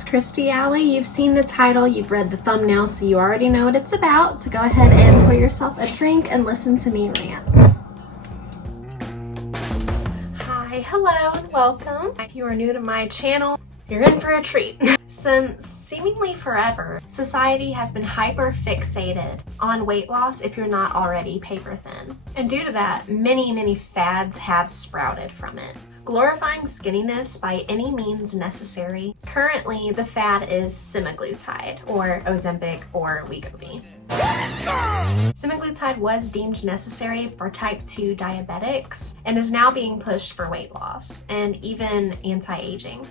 It's Christy Alley. You've seen the title, you've read the thumbnail, so you already know what it's about. So go ahead and pour yourself a drink and listen to me rant. Hi, hello, and welcome. If you are new to my channel, you're in for a treat. Since seemingly forever, society has been hyper fixated on weight loss if you're not already paper thin. And due to that, many fads have sprouted from it. Glorifying skinniness by any means necessary. Currently, the fad is semaglutide, or Ozempic, or Wegovy. Semaglutide was deemed necessary for type 2 diabetics and is now being pushed for weight loss and even anti-aging.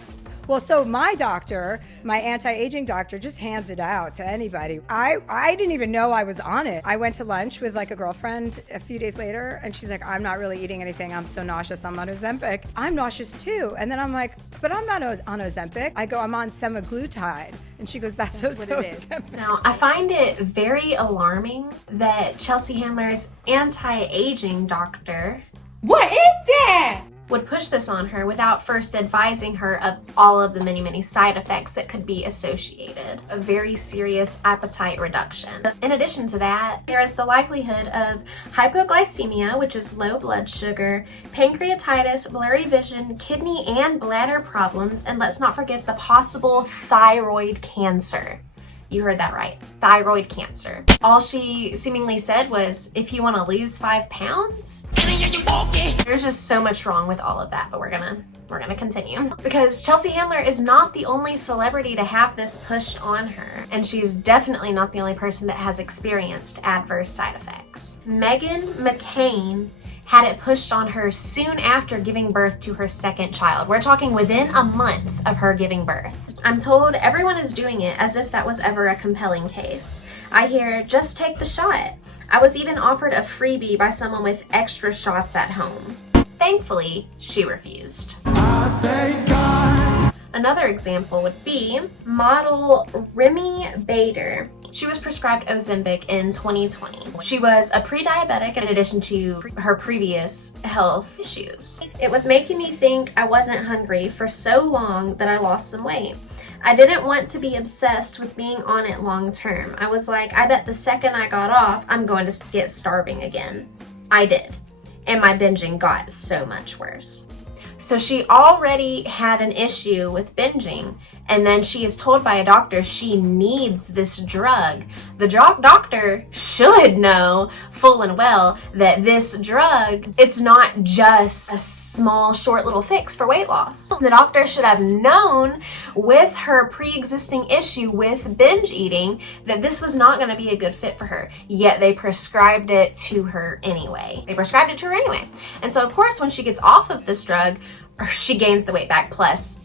Well, so my doctor, my anti-aging doctor, just hands it out to anybody. I didn't even know I was on it. I went to lunch with like a girlfriend a few days later, and she's like, I'm not really eating anything. I'm so nauseous. I'm on Ozempic. I'm nauseous too. And then I'm like, but I'm not on Ozempic. I go, I'm on semaglutide. And she goes, that's what it is. Now, I find it very alarming that Chelsea Handler's anti-aging doctor, what is that? would push this on her without first advising her of all of the many side effects that could be associated. A very serious appetite reduction. In addition to that, there is the likelihood of hypoglycemia, which is low blood sugar, pancreatitis, blurry vision, kidney and bladder problems, and let's not forget the possible thyroid cancer. You heard that right, thyroid cancer. All she seemingly said was, if you want to lose 5 pounds, there's just so much wrong with all of that, but we're gonna continue. Because Chelsea Handler is not the only celebrity to have this pushed on her, and she's definitely not the only person that has experienced adverse side effects. Meghan McCain had it pushed on her soon after giving birth to her second child. We're talking within a month of her giving birth. I'm told everyone is doing it as if that was ever a compelling case. I hear, just take the shot. I was even offered a freebie by someone with extra shots at home. Thankfully, she refused. Another example would be model Remy Bader. She was prescribed Ozempic in 2020. She was a pre-diabetic in addition to her previous health issues. It was making me think I wasn't hungry for so long that I lost some weight. I didn't want to be obsessed with being on it long term. I was like, I bet the second I got off, I'm going to get starving again. I did. And my binging got so much worse. So she already had an issue with binging, and then she is told by a doctor she needs this drug. The doctor should know full and well that this drug, it's not just a small, short little fix for weight loss. The doctor should have known with her pre-existing issue with binge eating that this was not going to be a good fit for her, yet they prescribed it to her anyway. And so of course when she gets off of this drug, she gains the weight back plus.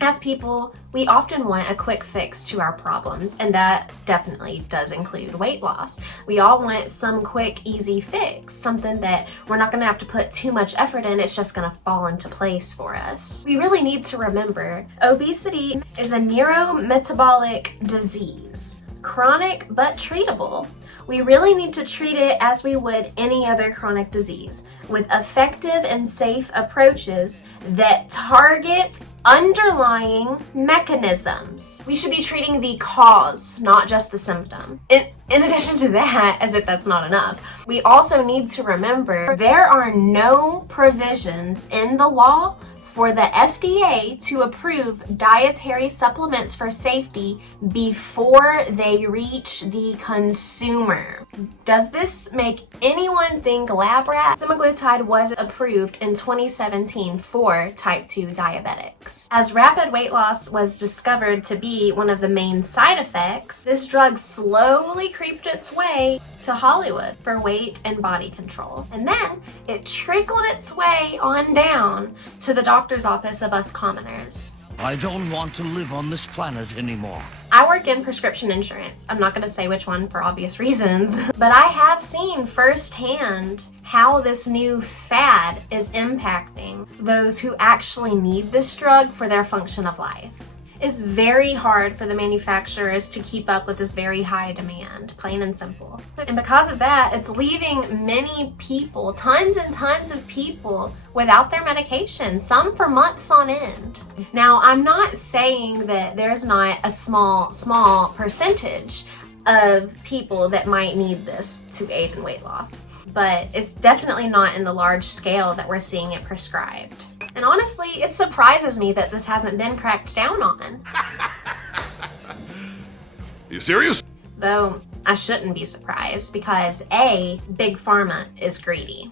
As people, we often want a quick fix to our problems, and that definitely does include weight loss. We all want some quick, easy fix, something that we're not gonna have to put too much effort in, it's just gonna fall into place for us. We really need to remember, obesity is a neurometabolic disease, chronic but treatable. We really need to treat it as we would any other chronic disease, with effective and safe approaches that target underlying mechanisms. We should be treating the cause, not just the symptom. In addition to that, as if that's not enough, we also need to remember there are no provisions in the law for the FDA to approve dietary supplements for safety before they reach the consumer. Does this make anyone think lab rat? Semaglutide was approved in 2017 for type 2 diabetics. As rapid weight loss was discovered to be one of the main side effects, this drug slowly creeped its way to Hollywood for weight and body control. And then it trickled its way on down to the doctor's office of us commoners. I don't want to live on this planet anymore. I work in prescription insurance. I'm not going to say which one for obvious reasons, but I have seen firsthand how this new fad is impacting those who actually need this drug for their function of life. It's very hard for the manufacturers to keep up with this very high demand, plain and simple. And because of that, it's leaving many people, tons and tons of people, without their medication, some for months on end. Now, I'm not saying that there's not a small percentage of people that might need this to aid in weight loss, but it's definitely not in the large scale that we're seeing it prescribed. And honestly, it surprises me that this hasn't been cracked down on. Are you serious? Though I shouldn't be surprised because A, Big Pharma is greedy.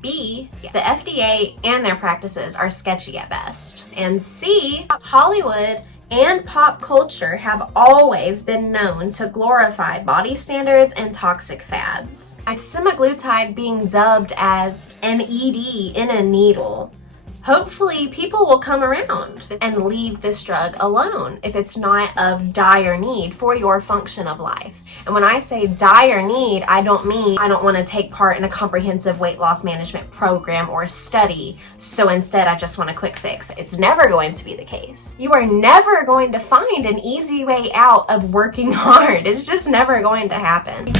B, the FDA and their practices are sketchy at best. And C, Hollywood and pop culture have always been known to glorify body standards and toxic fads. Semaglutide being dubbed as an ED in a needle. Hopefully people will come around and leave this drug alone if it's not of dire need for your function of life. And when I say dire need, I don't mean I don't want to take part in a comprehensive weight loss management program or study, so instead I just want a quick fix. It's never going to be the case. You are never going to find an easy way out of working hard. It's just never going to happen.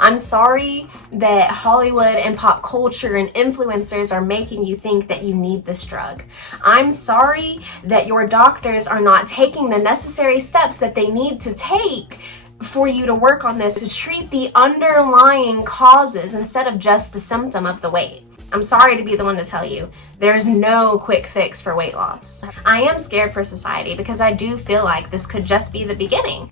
I'm sorry that Hollywood and pop culture and influencers are making you think that you need this drug. I'm sorry that your doctors are not taking the necessary steps that they need to take for you to work on this, to treat the underlying causes instead of just the symptom of the weight. I'm sorry to be the one to tell you, there's no quick fix for weight loss. I am scared for society because I do feel like this could just be the beginning.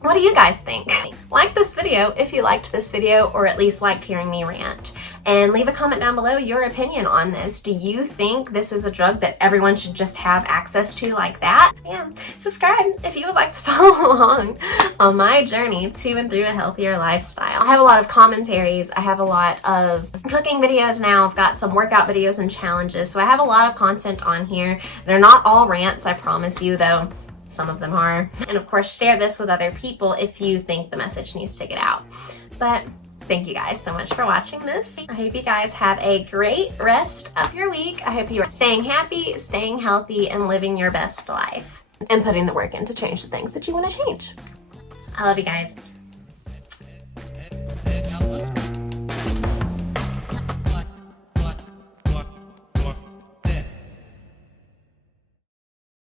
What do you guys think? Like this video if you liked this video or at least liked hearing me rant. And leave a comment down below your opinion on this. Do you think this is a drug that everyone should just have access to like that? Yeah, subscribe if you would like to follow along on my journey to and through a healthier lifestyle. I have a lot of commentaries. I have a lot of cooking videos now. I've got some workout videos and challenges. So I have a lot of content on here. They're not all rants, I promise you, though. Some of them are. And of course, share this with other people if you think the message needs to get out. But thank you guys so much for watching this. I hope you guys have a great rest of your week. I hope you are staying happy, staying healthy, and living your best life. And putting the work in to change the things that you want to change. I love you guys.